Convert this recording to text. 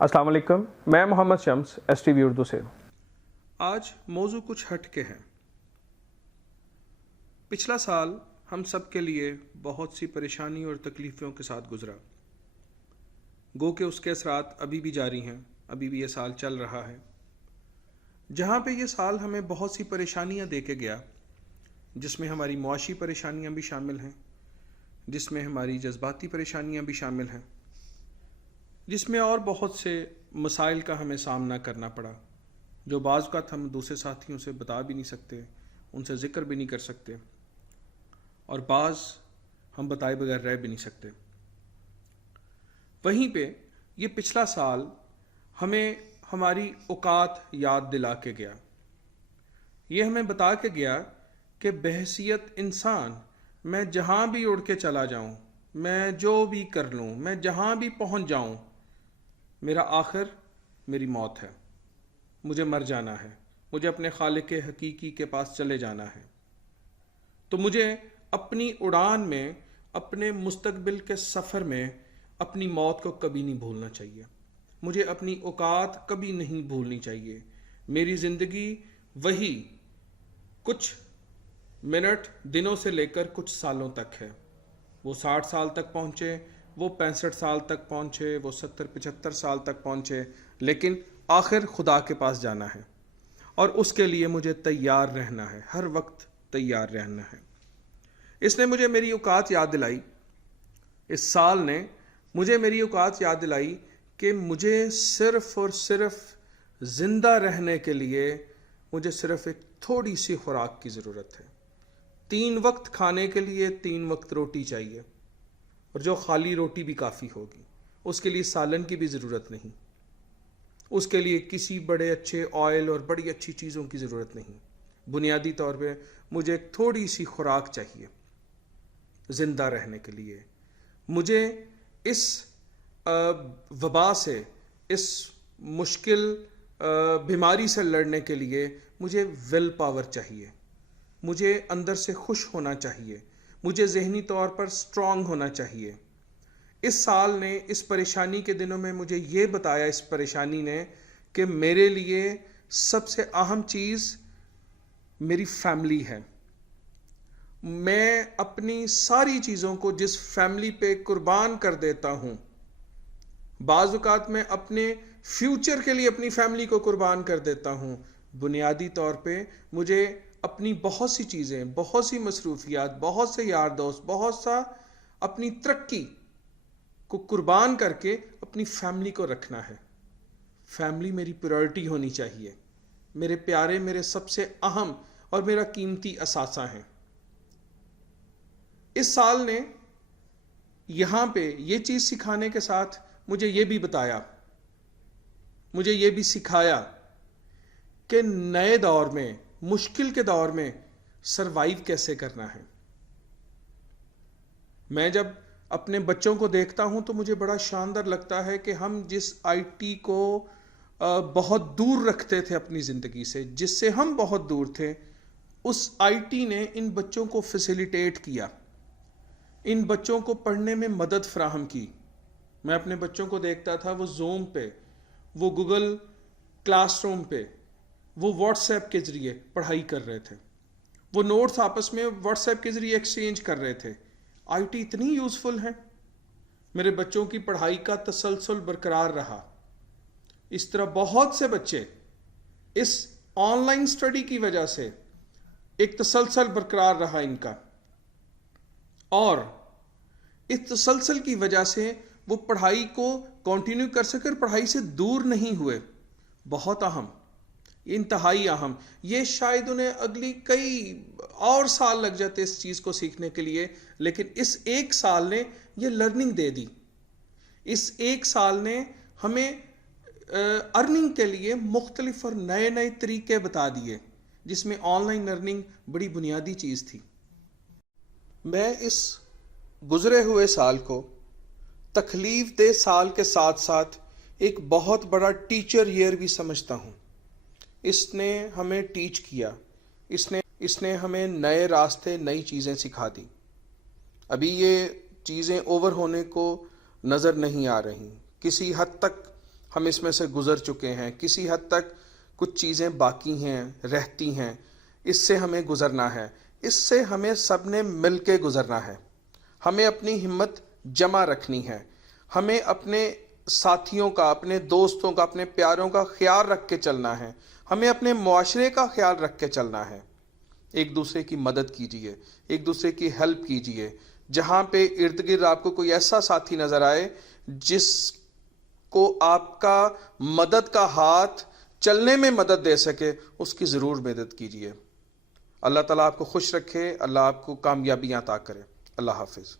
अस्सलाम वालेकुम, मैं मोहम्मद शम्स STV उर्दू से। आज मौजू कुछ हट के है। पिछला साल हम सब के लिए बहुत सी परेशानी और तकलीफ़ों के साथ गुजरा। गो के उसके असरात अभी भी जारी हैं, अभी भी ये साल चल रहा है। जहाँ पे ये साल हमें बहुत सी परेशानियाँ दे के गया, जिसमें हमारी मुआशी परेशानियाँ भी शामिल हैं, जिसमें हमारी जज्बाती परेशानियाँ भी शामिल हैं, जिसमें और बहुत से मसाइल का हमें सामना करना पड़ा, जो बाज़ औक़ात हम दूसरे साथियों से बता भी नहीं सकते, उनसे ज़िक्र भी नहीं कर सकते, और बाज़ हम बताए बगैर रह भी नहीं सकते। वहीं पे ये पिछला साल हमें हमारी औकात याद दिला के गया। ये हमें बता के गया कि बहैसियत इंसान मैं जहाँ भी उड़ के चला जाऊँ, मैं जो भी कर लूँ, मैं जहाँ भी पहुँच जाऊँ, मेरा आखिर मेरी मौत है। मुझे मर जाना है, मुझे अपने खालिक हकीकी के पास चले जाना है। तो मुझे अपनी उड़ान में, अपने मुस्तकबिल के सफ़र में अपनी मौत को कभी नहीं भूलना चाहिए। मुझे अपनी औकात कभी नहीं भूलनी चाहिए। मेरी ज़िंदगी वही कुछ मिनट, दिनों से लेकर कुछ सालों तक है। वो 60 साल तक पहुँचे, वो 65 साल तक पहुँचे, वो 70-75 साल तक पहुँचे, लेकिन आखिर खुदा के पास जाना है, और उसके लिए मुझे तैयार रहना है, हर वक्त तैयार रहना है। इसने मुझे मेरी औकात याद दिलाई, इस साल ने मुझे मेरी औकात याद दिलाई कि मुझे सिर्फ़ और सिर्फ ज़िंदा रहने के लिए मुझे सिर्फ़ एक थोड़ी सी खुराक की ज़रूरत है। 3 वक्त खाने के लिए 3 वक्त रोटी चाहिए, और जो खाली रोटी भी काफ़ी होगी। उसके लिए सालन की भी ज़रूरत नहीं, उसके लिए किसी बड़े अच्छे ऑयल और बड़ी अच्छी चीज़ों की ज़रूरत नहीं। बुनियादी तौर पे मुझे एक थोड़ी सी खुराक चाहिए ज़िंदा रहने के लिए। मुझे इस वबा से, इस मुश्किल बीमारी से लड़ने के लिए मुझे विल पावर चाहिए, मुझे अंदर से खुश होना चाहिए, मुझे ज़हनी तौर पर स्ट्रॉन्ग होना चाहिए। इस साल ने, इस परेशानी के दिनों में मुझे ये बताया, इस परेशानी ने, कि मेरे लिए सबसे अहम चीज़ मेरी फैमिली है। मैं अपनी सारी चीज़ों को जिस फैमिली पे कुर्बान कर देता हूँ, बाज़ औक़ात मैं अपने फ्यूचर के लिए अपनी फैमिली को कुर्बान कर देता हूँ। बुनियादी तौर पे मुझे अपनी बहुत सी चीज़ें, बहुत सी मसरूफियात, बहुत से यार दोस्त, बहुत सा अपनी तरक्की को कुर्बान करके अपनी फैमिली को रखना है। फैमिली मेरी प्रायोरिटी होनी चाहिए। मेरे प्यारे, मेरे सबसे अहम और मेरा कीमती असासा है। इस साल ने यहाँ पे ये चीज़ सिखाने के साथ मुझे ये भी बताया, मुझे ये भी सिखाया कि नए दौर में, मुश्किल के दौर में सरवाइव कैसे करना है। मैं जब अपने बच्चों को देखता हूं तो मुझे बड़ा शानदार लगता है कि हम जिस IT को बहुत दूर रखते थे अपनी ज़िंदगी से, जिससे हम बहुत दूर थे, उस IT ने इन बच्चों को फैसिलिटेट किया, इन बच्चों को पढ़ने में मदद फराहम की। मैं अपने बच्चों को देखता था, वो ज़ूम पे, वो गूगल क्लासरूम पे, वो व्हाट्सएप के ज़रिए पढ़ाई कर रहे थे, वो नोट्स आपस में व्हाट्सएप के ज़रिए एक्सचेंज कर रहे थे। IT इतनी यूज़फुल है, मेरे बच्चों की पढ़ाई का तसलसल बरकरार रहा। इस तरह बहुत से बच्चे इस ऑनलाइन स्टडी की वजह से एक तसलसल बरकरार रहा इनका, और इस तसलसल की वजह से वो पढ़ाई को कंटिन्यू कर सके, पढ़ाई से दूर नहीं हुए। बहुत अहम, इंतहाई अहम। ये शायद उन्हें अगली कई और साल लग जाते इस चीज़ को सीखने के लिए, लेकिन इस एक साल ने ये लर्निंग दे दी। इस एक साल ने हमें अर्निंग के लिए मुख्तलिफ और नए नए तरीके बता दिए, जिसमें ऑनलाइन लर्निंग बड़ी बुनियादी चीज़ थी। मैं इस गुज़रे हुए साल को तकलीफ दे साल के साथ साथ एक बहुत बड़ा टीचर ईयर भी समझता हूँ। इसने हमें टीच किया, इसने हमें नए रास्ते, नई चीज़ें सिखा दी। अभी ये चीज़ें ओवर होने को नज़र नहीं आ रही। किसी हद तक ہم اس میں سے گزر چکے ہیں، کسی حد تک کچھ چیزیں باقی ہیں، رہتی ہیں، اس سے ہمیں گزرنا ہے، اس سے ہمیں سب نے مل کے گزرنا ہے۔ ہمیں اپنی ہمت جمع رکھنی ہے، ہمیں اپنے ساتھیوں کا، اپنے دوستوں کا، اپنے پیاروں کا خیال رکھ کے چلنا ہے، ہمیں اپنے معاشرے کا خیال رکھ کے چلنا ہے۔ ایک دوسرے کی مدد کیجئے، ایک دوسرے کی ہیلپ کیجئے۔ جہاں پہ ارد گرد آپ کو کوئی ایسا ساتھی نظر آئے جس کو آپ کا مدد کا ہاتھ چلنے میں مدد دے سکے، اس کی ضرور مدد کیجئے۔ اللہ تعالیٰ آپ کو خوش رکھے، اللہ آپ کو کامیابیاں عطا کرے۔ اللہ حافظ۔